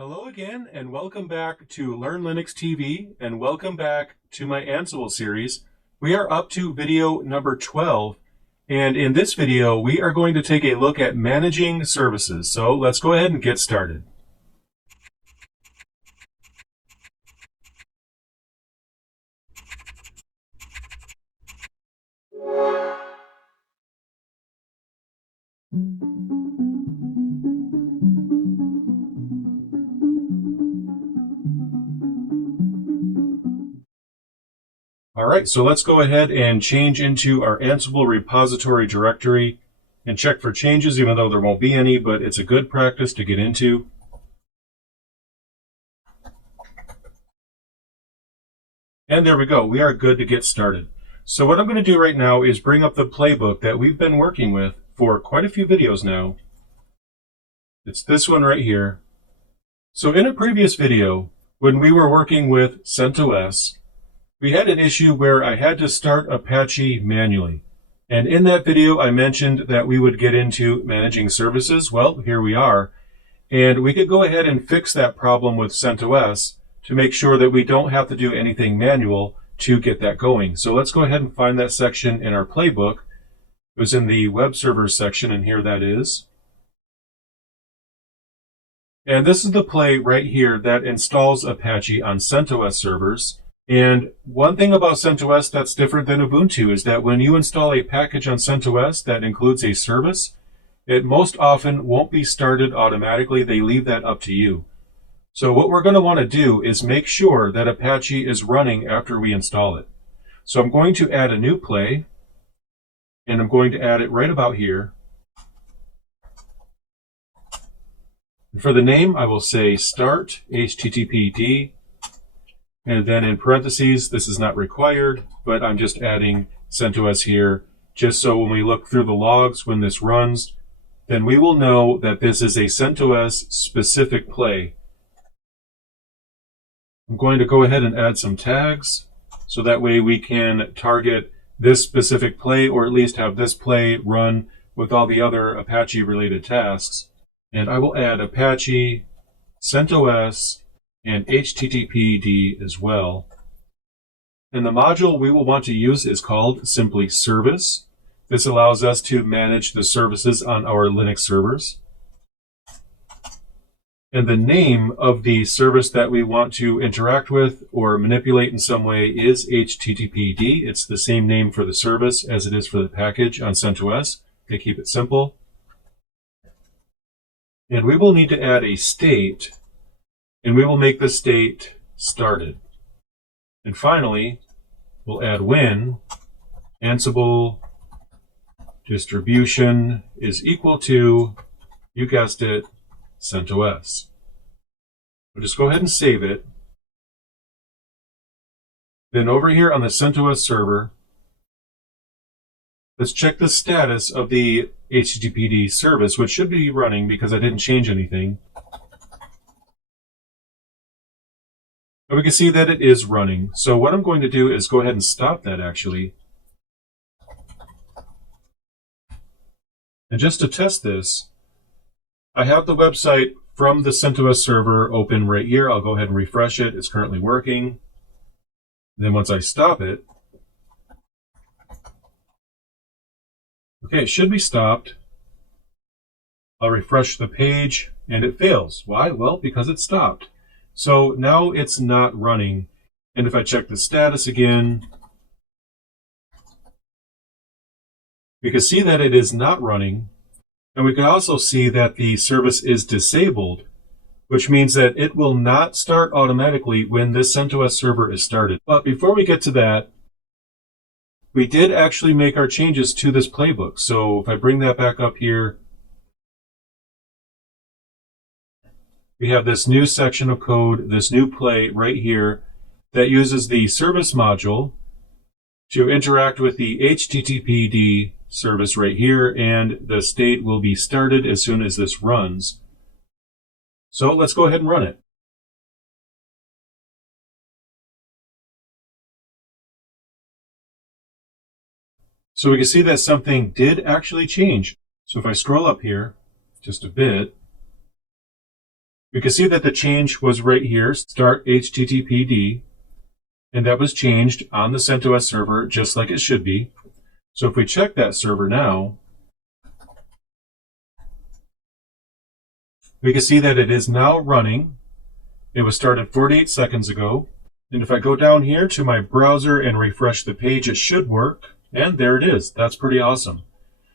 Hello again, and welcome back to Learn Linux TV, and welcome back to my Ansible series. We are up to video number 12, and in this video, we are going to take a look at managing services. So let's go ahead and get started. All right, so let's go ahead and change into our Ansible repository directory and check for changes, even though there won't be any, but it's a good practice to get into. And there we go. We are good to get started. So what I'm going to do right now is bring up the playbook that we've been working with for quite a few videos now. It's this one right here. So in a previous video, when we were working with CentOS, we had an issue where I had to start Apache manually. And in that video, I mentioned that we would get into managing services. Well, here we are. And we could go ahead and fix that problem with CentOS to make sure that we don't have to do anything manual to get that going. So let's go ahead and find that section in our playbook. It was in the web servers section, and here that is. And this is the play right here that installs Apache on CentOS servers. And one thing about CentOS that's different than Ubuntu is that when you install a package on CentOS that includes a service, it most often won't be started automatically. They leave that up to you. So what we're going to want to do is make sure that Apache is running after we install it. So I'm going to add a new play, and I'm going to add it right about here. And for the name, I will say start HTTPD. And then in parentheses, this is not required, but I'm just adding CentOS here, just so when we look through the logs when this runs, then we will know that this is a CentOS specific play. I'm going to go ahead and add some tags, so that way we can target this specific play, or at least have this play run with all the other Apache related tasks. And I will add Apache, CentOS, and HTTPD as well. And the module we will want to use is called simply service. This allows us to manage the services on our Linux servers. And the name of the service that we want to interact with or manipulate in some way is HTTPD. It's the same name for the service as it is for the package on CentOS. They keep it simple. And we will need to add a state, and we will make the state started. And finally, we'll add when Ansible distribution is equal to, you guessed it, CentOS. We'll just go ahead and save it. Then over here on the CentOS server, let's check the status of the HTTPD service, which should be running because I didn't change anything. And we can see that it is running. So what I'm going to do is go ahead and stop that actually. And just to test this, I have the website from the CentOS server open right here. I'll go ahead and refresh it. It's currently working. And then once I stop it, okay, it should be stopped. I'll refresh the page and it fails. Why? Well, because it stopped. So now it's not running. And if I check the status again, we can see that it is not running. And we can also see that the service is disabled, which means that it will not start automatically when this CentOS server is started. But before we get to that, we did actually make our changes to this playbook. So if I bring that back up here, we have this new section of code, this new play right here that uses the service module to interact with the HTTPD service right here, and the state will be started as soon as this runs. So let's go ahead and run it. So we can see that something did actually change. So if I scroll up here just a bit, We can see that the change was right here, start HTTPD, and that was changed on the CentOS server just like it should be. So if we check that server now, we can see that it is now running. It was started 48 seconds ago. And if I go down here to my browser and refresh the page, it should work. And there it is. That's pretty awesome.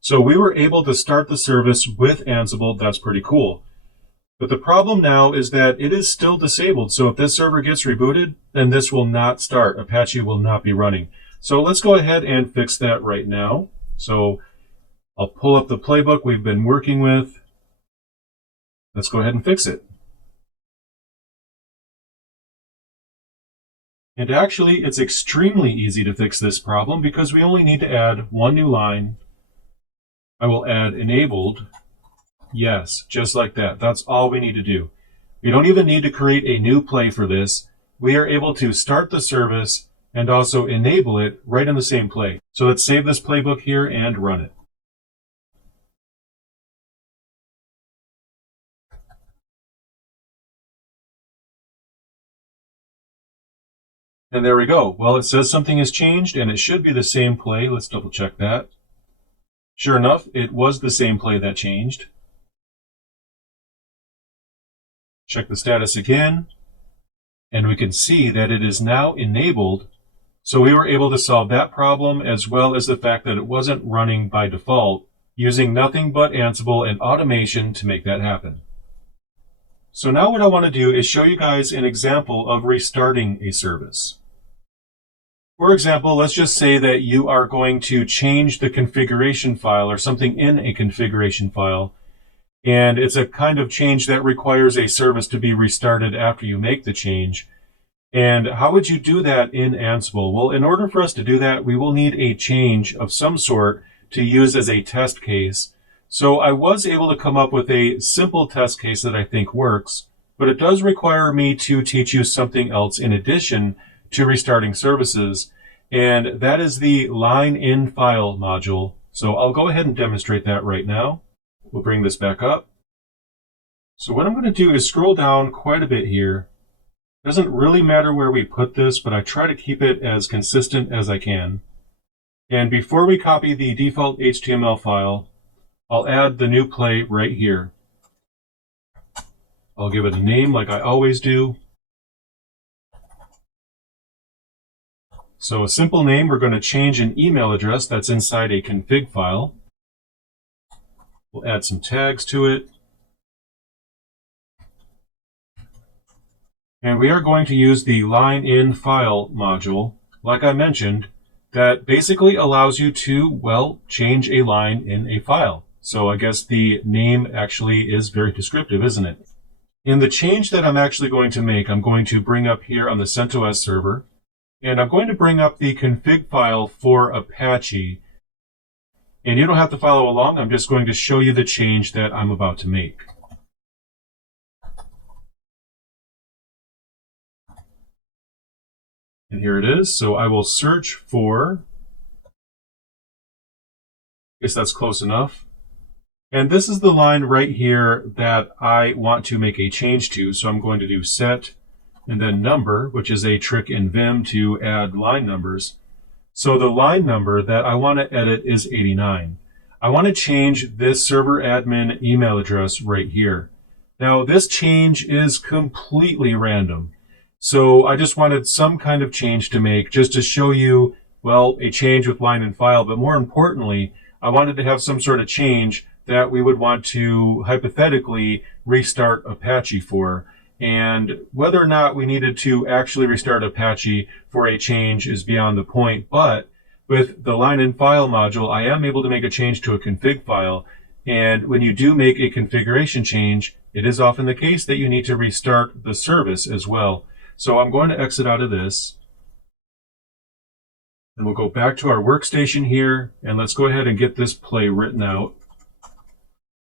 So we were able to start the service with Ansible. That's pretty cool. But the problem now is that it is still disabled. So if this server gets rebooted, then this will not start. Apache will not be running. So let's go ahead and fix that right now. So I'll pull up the playbook we've been working with. Let's go ahead and fix it. And actually, it's extremely easy to fix this problem because we only need to add one new line. I will add enabled. Yes, just like that. That's all we need to do. We don't even need to create a new play for this. We are able to start the service and also enable it right in the same play. So let's save this playbook here and run it. And there we go. Well, it says something has changed and it should be the same play. Let's double check that. Sure enough, it was the same play that changed. Check the status again, and we can see that it is now enabled. So we were able to solve that problem as well as the fact that it wasn't running by default, using nothing but Ansible and automation to make that happen. So now what I want to do is show you guys an example of restarting a service. For example, let's just say that you are going to change the configuration file or something in a configuration file, and it's a kind of change that requires a service to be restarted after you make the change. And how would you do that in Ansible? Well, in order for us to do that, we will need a change of some sort to use as a test case. So I was able to come up with a simple test case that I think works, but it does require me to teach you something else in addition to restarting services, and that is the line in file module. So I'll go ahead and demonstrate that right now. We'll bring this back up. So what I'm going to do is scroll down quite a bit here. It doesn't really matter where we put this, but I try to keep it as consistent as I can. And before we copy the default HTML file, I'll add the new play right here. I'll give it a name like I always do. So a simple name, we're going to change an email address that's inside a config file. We'll add some tags to it. And we are going to use the line in file module, like I mentioned, that basically allows you to, well, change a line in a file. So I guess the name actually is very descriptive, isn't it? In the change that I'm actually going to make, I'm going to bring up here on the CentOS server, and I'm going to bring up the config file for Apache. And you don't have to follow along. I'm just going to show you the change that I'm about to make. And here it is. So I will search for, I guess that's close enough. And this is the line right here that I want to make a change to. So I'm going to do set and then number, which is a trick in Vim to add line numbers. So the line number that I want to edit is 89. I want to change this server admin email address right here. Now this change is completely random. So I just wanted some kind of change to make just to show you, well, a change with line and file. But more importantly, I wanted to have some sort of change that we would want to hypothetically restart Apache for. And whether or not we needed to actually restart Apache for a change is beyond the point. But with the line in file module, I am able to make a change to a config file. And when you do make a configuration change, it is often the case that you need to restart the service as well. So I'm going to exit out of this. And we'll go back to our workstation here. And let's go ahead and get this play written out.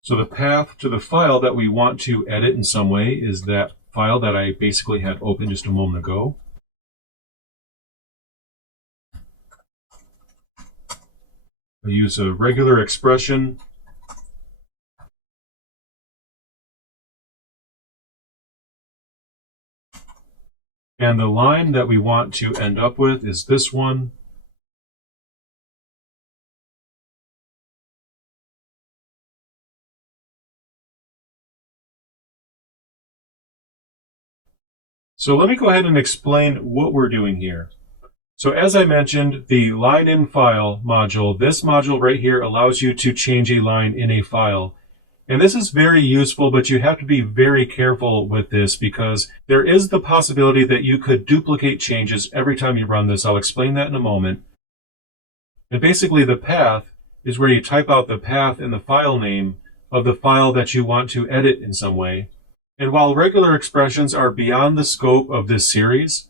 So the path to the file that we want to edit in some way is that file that I basically had open just a moment ago. I use a regular expression. And the line that we want to end up with is this one. So let me go ahead and explain what we're doing here. So as I mentioned, the line in file module, this module right here allows you to change a line in a file. And this is very useful, but you have to be very careful with this because there is the possibility that you could duplicate changes every time you run this. I'll explain that in a moment. And basically the path is where you type out the path and the file name of the file that you want to edit in some way. And while regular expressions are beyond the scope of this series,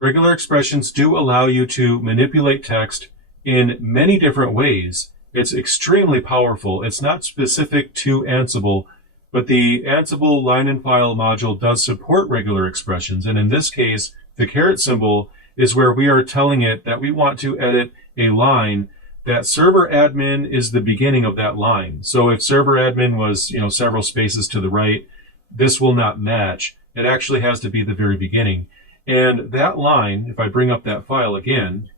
regular expressions do allow you to manipulate text in many different ways. It's extremely powerful. It's not specific to Ansible, but the Ansible line and file module does support regular expressions. And in this case, the caret symbol is where we are telling it that we want to edit a line that server admin is the beginning of that line. So if server admin was, several spaces to the right, this will not match. It actually has to be the very beginning. And that line, if I bring up that file again,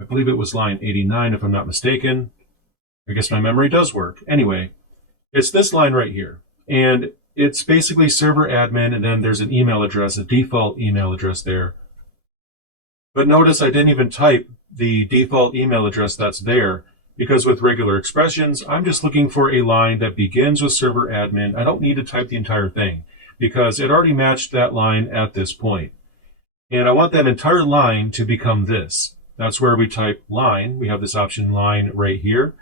I believe it was line 89 if I'm not mistaken. I guess my memory does work. Anyway, it's this line right here. And it's basically server admin, and then there's an email address, a default email address there. But notice I didn't even type the default email address that's there, because with regular expressions, I'm just looking for a line that begins with server admin. I don't need to type the entire thing, because it already matched that line at this point. And I want that entire line to become this. That's where we type line. We have this option line right here.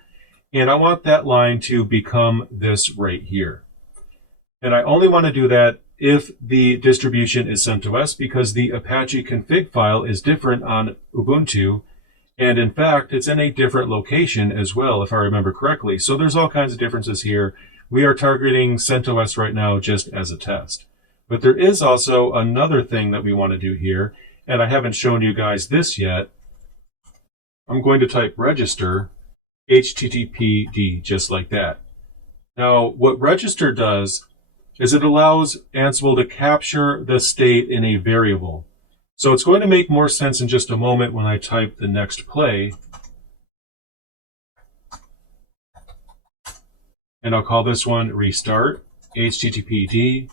And I want that line to become this right here. And I only want to do that if the distribution is CentOS, because the Apache config file is different on Ubuntu. And in fact, it's in a different location as well, if I remember correctly. So there's all kinds of differences here. We are targeting CentOS right now just as a test. But there is also another thing that we want to do here, and I haven't shown you guys this yet. I'm going to type register HTTPD, just like that. Now, what register does is it allows Ansible to capture the state in a variable. So it's going to make more sense in just a moment when I type the next play. And I'll call this one restart HTTPD.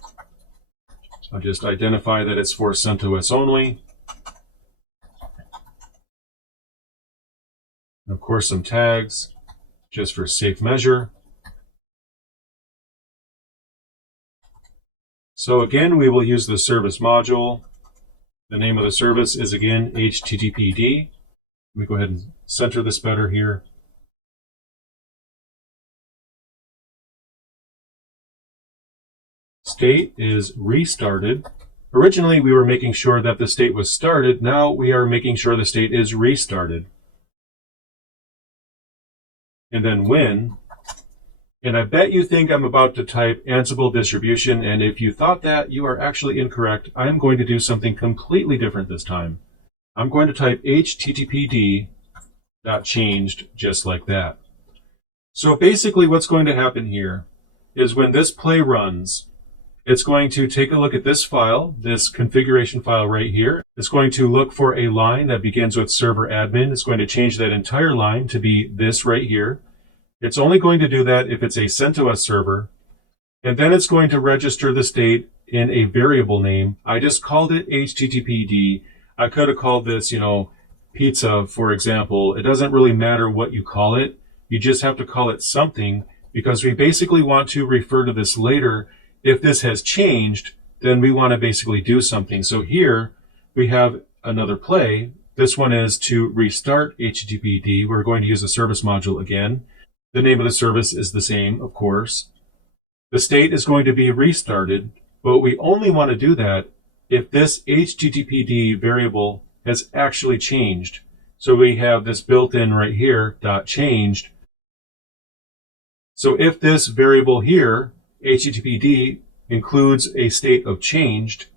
I'll just identify that it's for CentOS only. And of course, some tags just for safe measure. So again, we will use the service module. The name of the service is again HTTPD. Let me go ahead and center this better here. State is restarted. Originally, we were making sure that the state was started. Now we are making sure the state is restarted. And then when. And I bet you think I'm about to type Ansible distribution, and if you thought that, you are actually incorrect. I am going to do something completely different this time. I'm going to type httpd.changed just like that. So basically what's going to happen here is when this play runs, it's going to take a look at this file, this configuration file right here. It's going to look for a line that begins with server admin. It's going to change that entire line to be this right here. It's only going to do that if it's a CentOS server. And then it's going to register the state in a variable name. I just called it HTTPD. I could have called this, pizza, for example. It doesn't really matter what you call it. You just have to call it something, because we basically want to refer to this later. If this has changed, then we want to basically do something. So here we have another play. This one is to restart HTTPD. We're going to use the service module again. The name of the service is the same, of course. The state is going to be restarted, but we only want to do that if this HTTPD variable has actually changed. So we have this built-in right here, .changed. So if this variable here, HTTPD, includes a state of changed,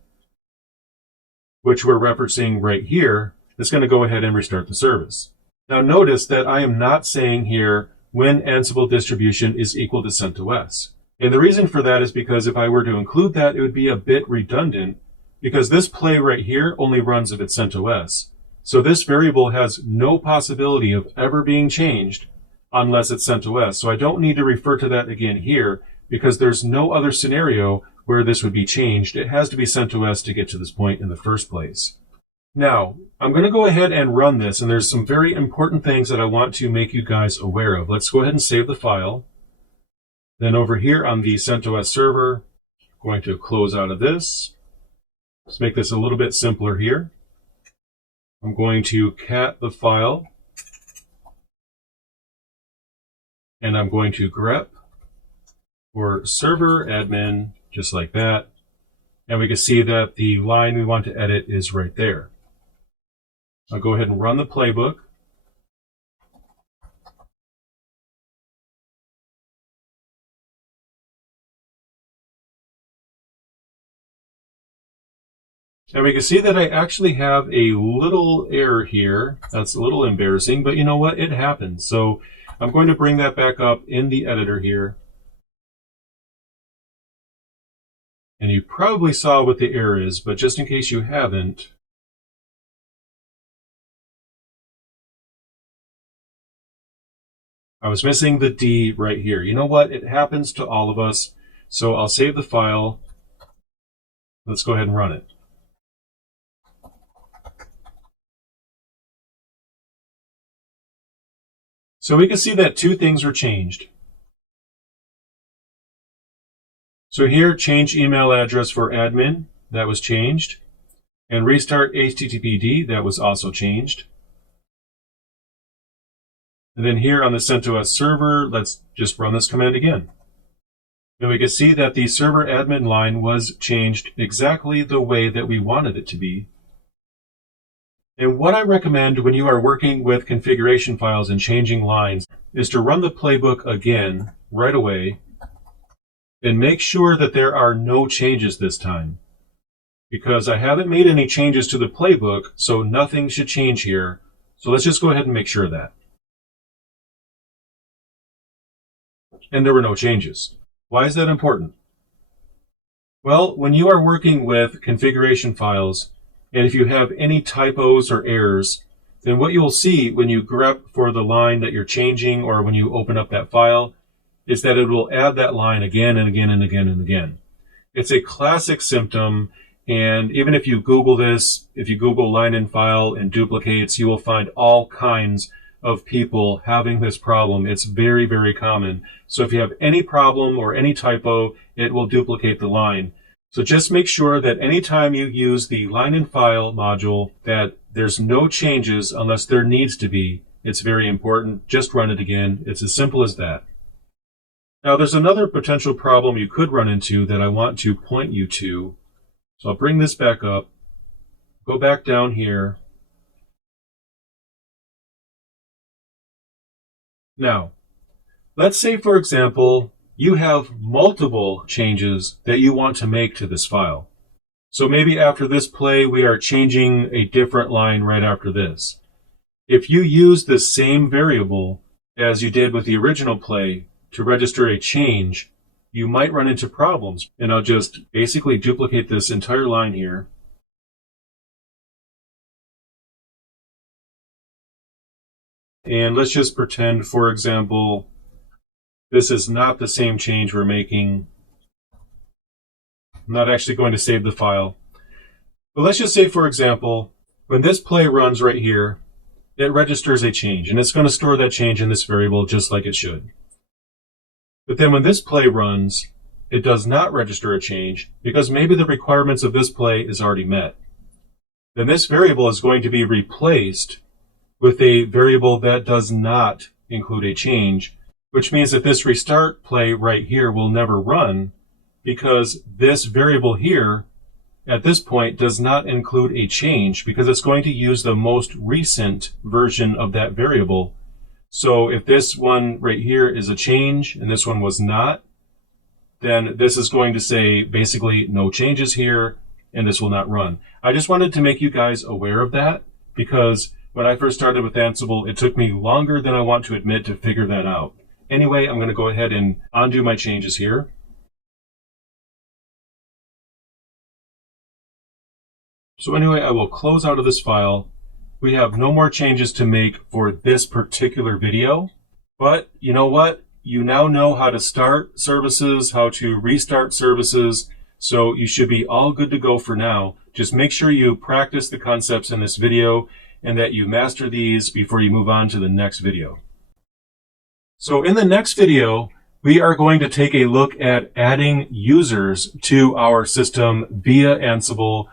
which we're referencing right here, it's going to go ahead and restart the service. Now notice that I am not saying here when Ansible distribution is equal to CentOS. And the reason for that is because if I were to include that, it would be a bit redundant because this play right here only runs if it's CentOS. So this variable has no possibility of ever being changed unless it's CentOS. So I don't need to refer to that again here because there's no other scenario where this would be changed. It has to be CentOS to get to this point in the first place. Now, I'm going to go ahead and run this, and there's some very important things that I want to make you guys aware of. Let's go ahead and save the file. Then over here on the CentOS server, I'm going to close out of this. Let's make this a little bit simpler here. I'm going to cat the file, and I'm going to grep for server admin, just like that. And we can see that the line we want to edit is right there. I'll go ahead and run the playbook. And we can see that I actually have a little error here. That's a little embarrassing, but you know what? It happens. So I'm going to bring that back up in the editor here. And you probably saw what the error is, but just in case you haven't, I was missing the D right here. You know what? It happens to all of us. So I'll save the file. Let's go ahead and run it. So we can see that two things were changed. So here, change email address for admin, that was changed. And restart HTTPD, that was also changed. And then here on the CentOS server, let's just run this command again. And we can see that the server admin line was changed exactly the way that we wanted it to be. And what I recommend when you are working with configuration files and changing lines is to run the playbook again right away and make sure that there are no changes this time. Because I haven't made any changes to the playbook, so nothing should change here. So let's just go ahead and make sure of that. And there were no changes. Why is that important? Well, when you are working with configuration files, and if you have any typos or errors, then what you will see when you grep for the line that you're changing or when you open up that file is that it will add that line again and again and again and again. It's a classic symptom, and even if you Google this, if you Google line in file and duplicates, you will find all kinds of people having this problem. It's very, very common. So if you have any problem or any typo, it will duplicate the line. So just make sure that anytime you use the line in file module that there's no changes unless there needs to be. It's very important. Just run it again. It's as simple as that. Now there's another potential problem you could run into that I want to point you to. So I'll bring this back up, go back down here. Now, let's say, for example, you have multiple changes that you want to make to this file. So maybe after this play, we are changing a different line right after this. If you use the same variable as you did with the original play to register a change, you might run into problems. And I'll just basically duplicate this entire line here. And let's just pretend, for example, this is not the same change we're making. I'm not actually going to save the file. But let's just say, for example, when this play runs right here, it registers a change, and it's going to store that change in this variable just like it should. But then when this play runs, it does not register a change because maybe the requirements of this play is already met. Then this variable is going to be replaced with a variable that does not include a change, which means that this restart play right here will never run because this variable here at this point does not include a change because it's going to use the most recent version of that variable. So if this one right here is a change and this one was not, then this is going to say basically no changes here and this will not run. I just wanted to make you guys aware of that because when I first started with Ansible, it took me longer than I want to admit to figure that out. Anyway, I'm going to go ahead and undo my changes here. So anyway, I will close out of this file. We have no more changes to make for this particular video, but you know what? You now know how to start services, how to restart services, so you should be all good to go for now. Just make sure you practice the concepts in this video and that you master these before you move on to the next video. So in the next video, we are going to take a look at adding users to our system via Ansible,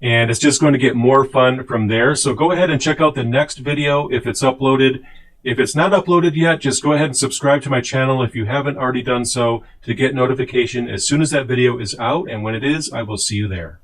and it's just going to get more fun from there. So go ahead and check out the next video if it's uploaded. If it's not uploaded yet, just go ahead and subscribe to my channel if you haven't already done so to get notification as soon as that video is out. And when it is, I will see you there.